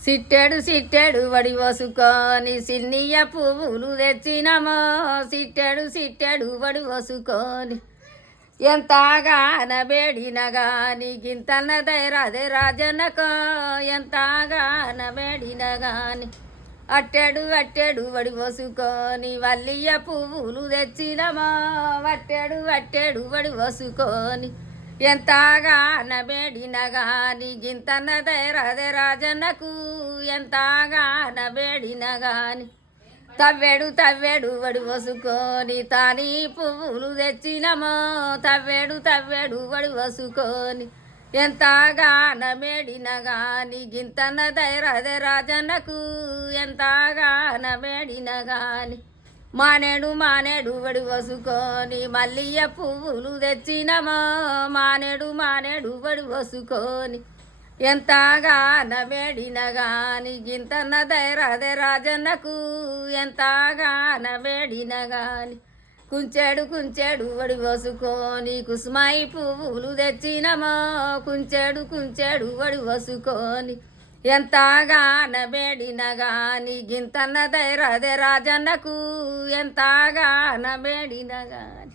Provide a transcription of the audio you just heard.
సిట్టెడు సిట్టెడు వడి వసుకొని సిన్నియ పువ్వులు తెచ్చినమో సిట్టెడు సిట్టెడు వడి వసుకొని ఎంతగాన బేడిన గాని గింతన్న దైరాదే రాజనకో ఎంతగాన బేడిన గాని అట్టెడు అట్టెడు వడి వసుకొని వల్లియ పువ్వులు తెచ్చినమో వట్టెడు వట్టెడు వడి వసుకొని ఎంతగాన బేడిన గాని గింతన్న దైరాదే రాజన్నకు ఎంతగాన బేడిన గాని తవ్వెడు తవ్వెడు వడి వసుకొని తాని పువ్వులు తెచ్చినమో తవ్వెడు తవ్వెడు వడి వసుకొని ఎంతగాన బేడిన గాని గింతన్న దైరాదే రాజన్నకు ఎంతగాన బేడిన గాని మానేడు మానేడు వడి వసుకొని మల్లియ పువ్వులు తెచ్చినమో మానేడు మానేడు వడి వసుకొని ఎంతగాన బేడిన గాని గింతన్న దైరాదే రాజన్నకు ఎంతగాన బేడిన గాని కుంచెడు కుంచెడు వడి వసుకొని కుసుమాయి పువ్వులు తెచ్చినమో కుంచెడు కుంచెడు వడి వసుకొని ఎంతగాన బేడిన గాని గింతన్న దైరాదే రాజన్నకు ఎంతగాన బేడిన గాని